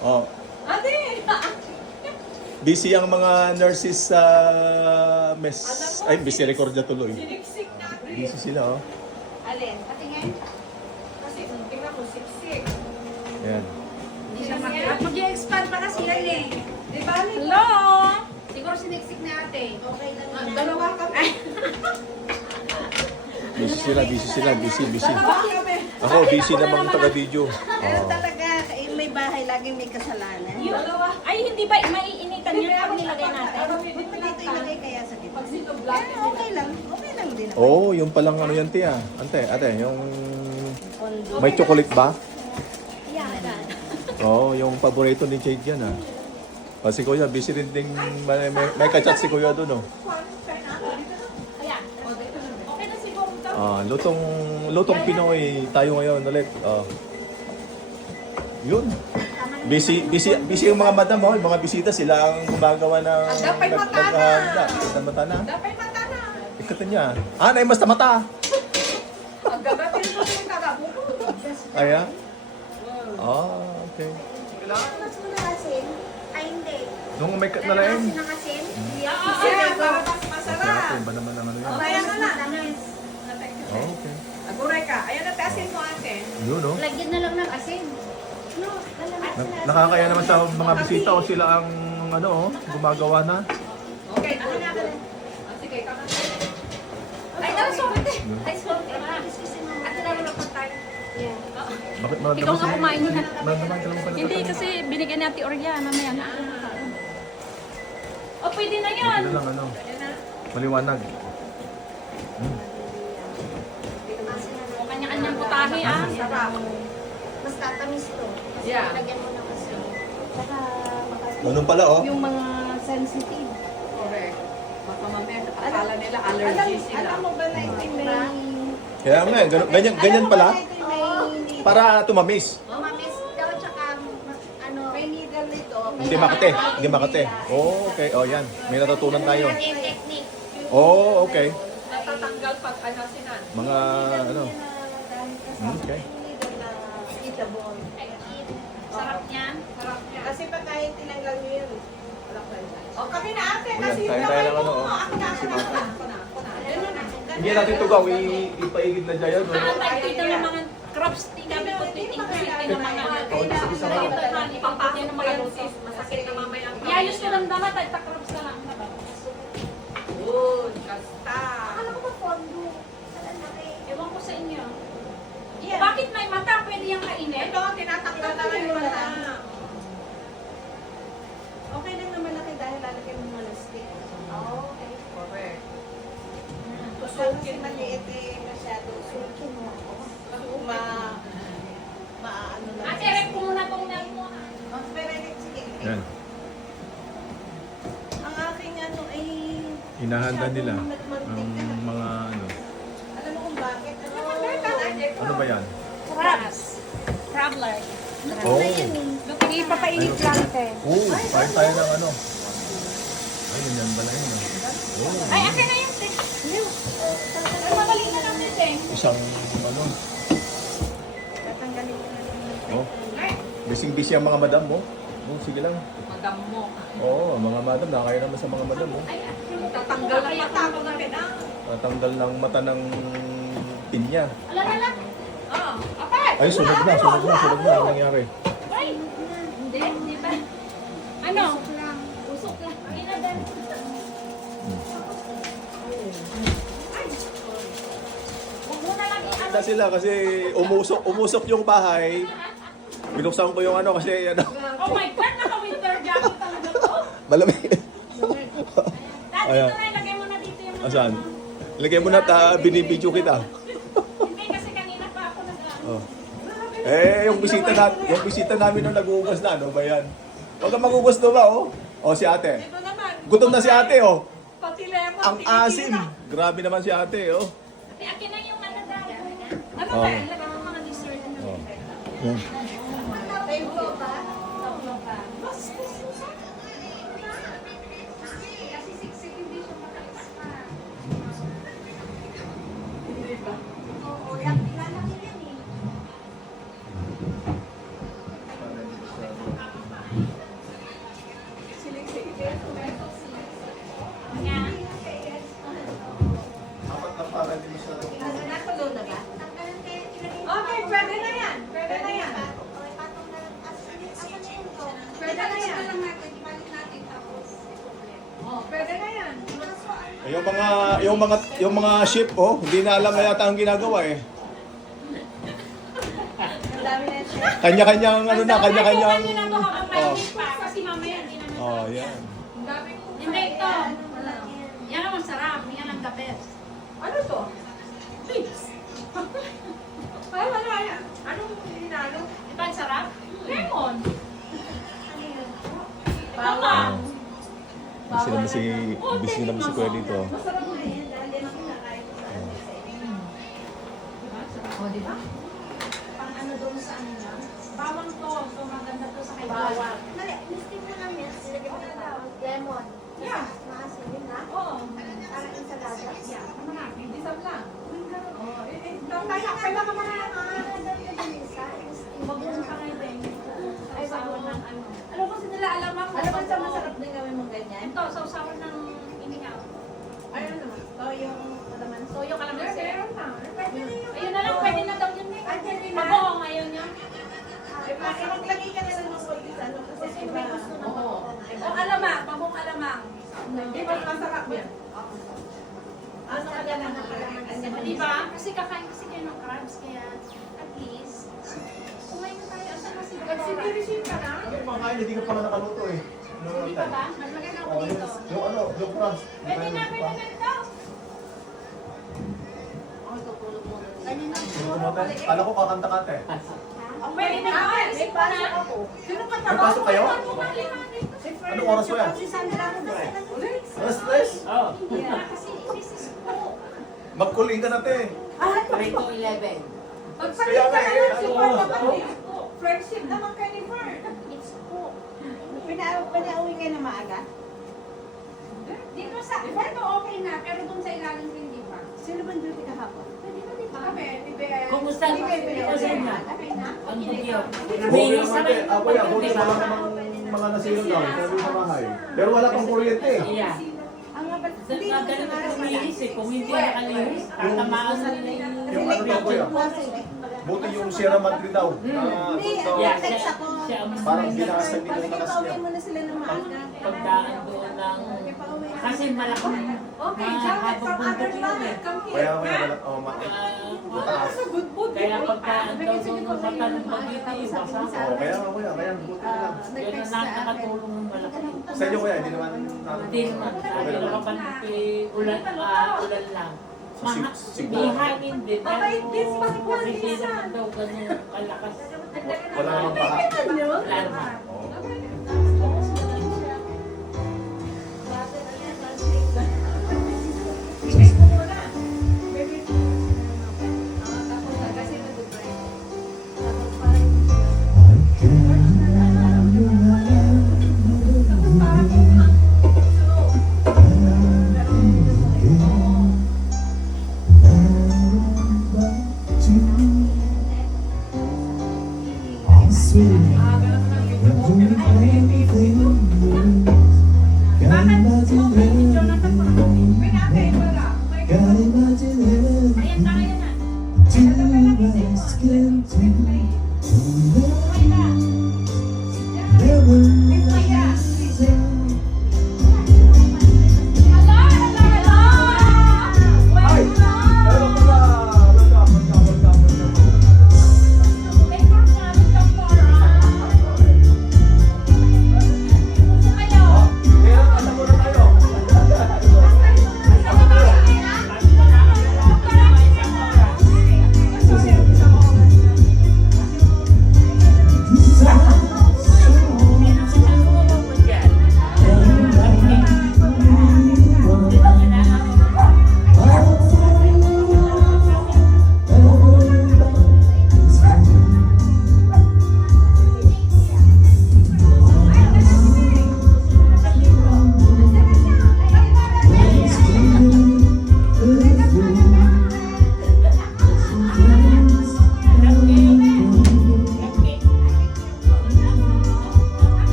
Oh, Ate! busy ang mga nurses sa mess. Ay, busy record na tuloy. Siniksik natin. Busy sila, oh. Alin? Patingin? Kasi tingnan mo, siksik. Ayan. Hindi siya mag-i-expand pa kasi yan eh. Di ba? Hello? Siguro siniksik na ate. Okay lang yan. Dalawa kami. Busy sila, busy. Dalawa kami. Ako, busy namang taga-video. Pero Oh. talaga, may bahay, laging may kasalanan. Dalawa. Ay, hindi ba maiinitan yun pag nilagay natin? Ba't dito ilagay kaya sa gitna? Pag sinublat. Okay lang din. Oh, yung palang ano yan, Tia. Ate, yung Pondo. may chocolate ba? Yan. Oo, yung paborito ni Jade yan, ha. Kasi Kuya, busy rin ding, may kachat si Kuya doon, oh. Ayan. Okay na siguro ito. Lutong Pinoy tayo ngayon ulit. Yun. Busy yung mga madam, oh. Yung mga bisita, sila ang gumagawa ng Dapay mata na. Mata na. Dapat mata na. Ikatan niya. Nay, mas mata. Ang gagatin ko yung kagabuko. Aya? Okay. Mas mo na asin? Ay, hindi. Nung may cut na lang. Asin ng asin? Ayan, para mas masarap. Ba naman ang ano yan? Ayan na lang. Okay. Aguray ka. Ayan na, tasin mo ate. Yun, oh. Lagyan na lang ng asin. Nakakaya naman sa mga bisita o sila ang gumagawa na. Okay, ano na ka sige, kakasin. Ay, sorry. Ay, sorry. Ate na lang ako tayo. Bakit Ikaw nga kumain na. Maramdaman ka lang pala. Hindi kasi binigyan ni Ate Orya. Mamaya na. O, pwede na Buti yan. na lang, maliwanag. O, kanya-kanyang putahe ah. Sarap. Mas tatamis to. Yeah. Lagyan mo ng asin. Tsaka Ganun pala, oh. yung mga sensitive. Correct. Baka mamaya akala nila allergy sila. Alam mo ba na ito may... Kaya nga, ganyan pala. May Para tumamis. mamis daw, tsaka ano... May needle nito. Hindi makate. Oh, okay. Oh, yan. May natutunan tayo. Yung technique. Oh, okay. Natatanggal pag anasinan. Mga ano. Okay. Sarap niyan. Sarap niya. Kasi pagkain tinanggal nyo yun. O, kami na ate. O, yan, Kasi tayo kamay ng mo. ano, oh. Ako na. Ganun na. Hindi natin ito gawin. Ipaigid na dyan. Nakantay ko ito ng mga crops. Tinabi ko ito yung ng mga... Ipapakot ng mga lusis. Masakit na mamaya ang kamay. Iayos ko lang damat at crops na lang. Good. Kasta. Alam ko ba pondo? Ewan ko sa inyo. Bakit may mata? Pwede yung kainin? Ito, tinatakpan na lang yung mata. Okay lang naman laki dahil lalagyan mo ng stick. Okay. Correct. Kasi maliit eh, masyado. Sukin mo ako. Maano na. Ate, rep ko muna itong nal mo. Pero sige. Yan. Ang aking ano ay... Hinahanda nila ang nagmantika. mga ano. Alam mo kung bakit? Ano ba yan? Crabs. Crab like. Oh. Ipapainit lang ito. Oh, kain tayo ng ano. Ay, yan ba na yun? Oh. Ay, akin na yung stick. Ay, madali na lang din eh. Isang ano. Tatanggalin ko na lang. Oh. Busy ang mga madam, oh. Oh, sige lang. Madam mo. Oo, mga madam, nakakaya naman sa mga madam, oh. Tatanggal ang mata ko na rin. Tatanggal ng mata ng pinya. Alala. Ah, apay! Ay, sunod na. Ano nangyari? Ay, hindi ba? Ano? Usok lang. Ginagan. Huwag mo na lang i-ano. Handa sila kasi umusok yung bahay. Binuksan ko yung ano kasi ano, Oh my God, naka-winter jacket talaga to. malamig. Dati Ayan. ito na, ilagay mo na dito yung mga... Asan? Ilagay mo na binibidyo kita. Hindi kasi kanina pa ako nag-ano. Oh. Yung bisita namin nung nag-uubos na, ano ba yan? Huwag kang mag-uubos na ba, oh? Oh, si ate. Ito naman. Gutom na si ate, oh. Pati lemon. Ang asim. Grabe naman si ate, oh. Ate, akin na yung ano daw. Ano Oh. ba? Ilagay mo mga dessert. Oh. Yan. Table ba? Kasi siksik hindi siya maka-expand. Oo, lalaki yan eh. Nga. Apat na para din sa... Natuloy na ba? Okay, pwede na yan. Pwede na yan. Pwede na yan. Oh, pwede na yan. Eh, yung mga ship, oh, hindi na alam na yata ang ginagawa eh. Ang dami na siya. Kanya-kanyang, ano na, kanya-kanyang... Ayusin nyo na to habang Oh, mainit pa. Kasi mamaya hindi naman oh, sarap. yan. Ang dami ko. Hindi ito. Yan ang masarap. Yan ang the best. Ano to? Chips. Ay, wala yan. Anong hinalo? Ito ang sarap? Lemon. Bawang. Busy naman si Kuya dito. Masarap na yan dahil yan ang kinakain ko sa O, di ba? Pang ano doon sa ano lang. Bawang to. So maganda to sa kaibigan. bawang. Listing mo lang yan. Silagyan mo ng bawang. Lemon. Yeah. Maasin yun ha? Oo. Parang ensalada. Yeah. Ano na? Isang lang. Oh, kailangan mo na yan. Huwag mo pa ngayon din. Ay, Sausawan bago. ng ano. Alam ko sila alamang. Alam mo sa masarap din gawin mong ganyan? Ito, sausawan ng inihaw. Ayun naman. Toyong malaman. Toyo kalamansi. Meron na. Pwede na yun. Ayun na lang, pwede na daw yun eh. Ah, pwede na. Mabuong ayaw niya. Maglagay ka na lang ng konti sa ano kasi may gusto na Oo. O alamang, mabuong alamang. Di ba masarap yan? Ano ka na lang Di ba? Kasi kakain kasi kayo ng crabs, kaya at least, kumain na tayo. Asan na si Dora? Nagsidirishin ka na? Ano yung mga kain, hindi ka pala nakaluto eh. Hindi pa ba? Maglagay na ako Oh, dito. yung ano, yung crabs. Pwede na ito. Kanina Kala ko kakanta-kanta eh. Pwede na ito. may pasok ako. Sino ka May pasok kayo? Si Fern. Anong oras ko yan? Si Sandra ko ba? Ulit? Alas 3? Hindi na kasi business ko. Magkuling ka na te. Ah, 3 to 11. Pagsalita ka Kaya naman si nga, Fern ano, naman eh. Friendship naman kay ni Fern. It's cook. Pinauwi ka na maaga? Dito sa, ito okay na, pero dun sa ilalim din, di ba? Sino ba duty kahapon? Pwede ba, di ba? Kami, ni Ben. Kumusta? Ni Ben, Kumusta na? Okay na? Ang bugyo. Okay naman te. Ako yan, buti wala namang mga nasiro daw. Sabi sa bahay. Pero wala pang kuryente eh. Iya. Ang nga ba? Hindi Sa ko sa ganito araw kumilis eh. Kung hindi nakalinis, tatamaan na Yung ano daw kuya. Buti yung Sierra Madre daw. Hindi, So, Yeah, text siya, ako. siya ang parang binakas ng Pag binakas pauwi niya. mo na sila ng maaga. pagdaan doon ng... Kasi malaking Okay, mga Janet, habang from bundok other yun eh. planet, come here. Kaya ha? wala, oh, mataas. That's a good food. Kaya pagdaan daw doon ng matanong pagkiti, basa. Oh, kaya nga kuya, kaya buti na lang. Yun ang nakakatulong ng malaki. Sa inyo kuya, hindi naman... Hindi naman. Okay Sabi naman. naman ulan lang. So, siguro. May hangin din. Mabait din si Pero Juan hindi minsan. naman daw ganun kalakas. Wala namang paha. Wala naman. Oh. Bigay ko muna. Bigay ko muna. Tapos na kasi nag-break. Ah, ganun na.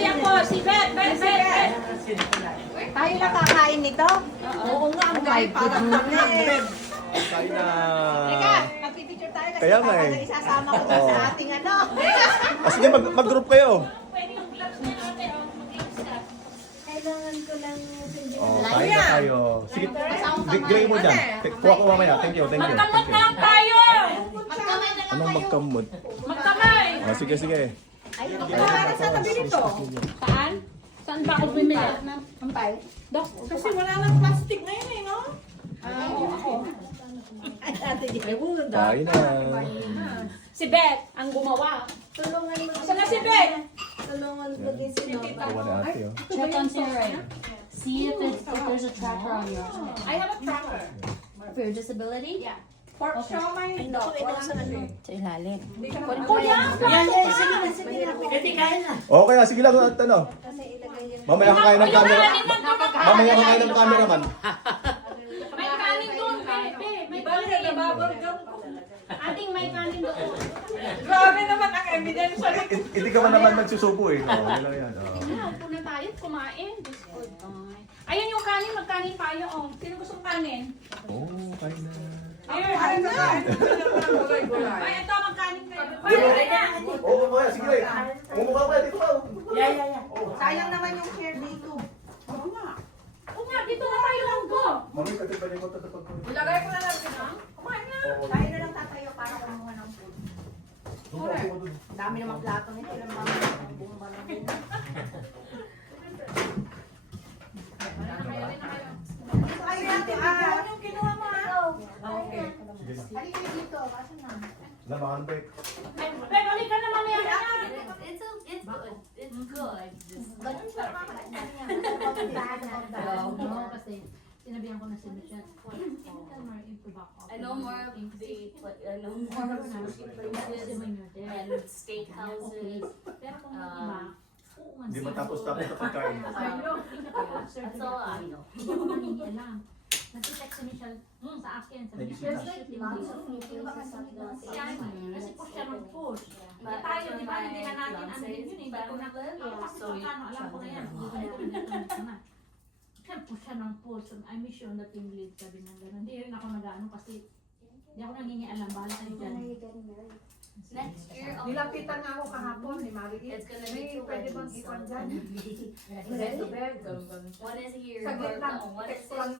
Hindi ako, si Bet. Tayo na kakain nito? Oo nga, ang gay parang kami. Kain na. Magpipicture tayo kasi Kaya nga baka eh. na isasama ko dun sa ating ano. Sige, mag-group kayo. Pwede yung gloves na natin. Mag-gloves ka. Kailangan ko lang Kain na tayo. Sige, gray mo dyan. Kuha ko mamaya. Thank you. Magkamot na tayo! Magkamay na Anong magkamot? Magkamay! Sige. Para sa tabi nito. Saan? Saan ba ako bumili? Ampay. Kasi wala nang plastic ngayon eh, no? Ay, ate Jay. Kain na. Si Bet ang gumawa. Tulungan mo. Saan na si Bet? Tulungan ko din si Nova. Kuha na ate. Oh. Check on Sarah. See if there's a tracker on yours. I have a tracker. For your disability? Yeah. Pork siomay. Ito sa ano. Sa ilalim. Kuya! Kasi kaya na. Okay, sige lang. Ano? Kasi ilagay yun. Mamaya kakain ng camera. Kanin na doon. Mamaya kakain ng cameraman. May kanin doon, Bebe. May kanin. Ating may kanin doon. Grabe naman ang evidence. Hindi ka man naman magsusubo eh. Oh, yun lang yan. Oh. Tingnan, upo na tayo at kumain. Diyos ko. Ayun yung kanin, magkanin tayo. Oh. Sino gustong kanin? Oh, kain na. Ayun. Ay, gulay-gulay. Ay, ito, magkanin kayo. Oo, mamaya. Sige. Umukha ka. Dito ka. Yeah. Sayang naman yung share dito. Oo nga. Oo nga, dito na tayo lang go. Mami, katibali ko ito. Ilagay ko na lang din, ha? Kumain na. Tayo na lang tatayo para kumuha ng food. Ang dami naman plato nito. Ilang mga buong malambing. Ay, ate, bigyan yung kinuha mo ha. Okay. Halika dito. Kasi na. Namahan ba? Bebe, balik ka na mamaya na. It's good. It's good. Ganun siya mama. No, kasi sinabihan ko na si Michelle. I know more of the I know more of sushi places and steakhouses. Pero kung yung iba, oo nga Hindi siya. matapos-tapos na pagkain. That's all I know. Hindi ko nangingialam. Nag-text si Michelle sa akin. Sabi niya, kasi push siya ng push. But Tayo, di ba? my Hindi na natin ano fiance's yun. Hindi ko na so you alam ko na yan. Kaya push siya ng push. I miss you on the team lead. Sabi niya gano'n. Hindi rin ako nag-ano kasi hindi ako nangingialam. Bahala kayo dyan. next year I'll Nilapitan nga ako kahapon ni Marie. it's gonna be May two pwede bang weddings. ikon dyan? One is here, Saglit lang. one is Text ko lang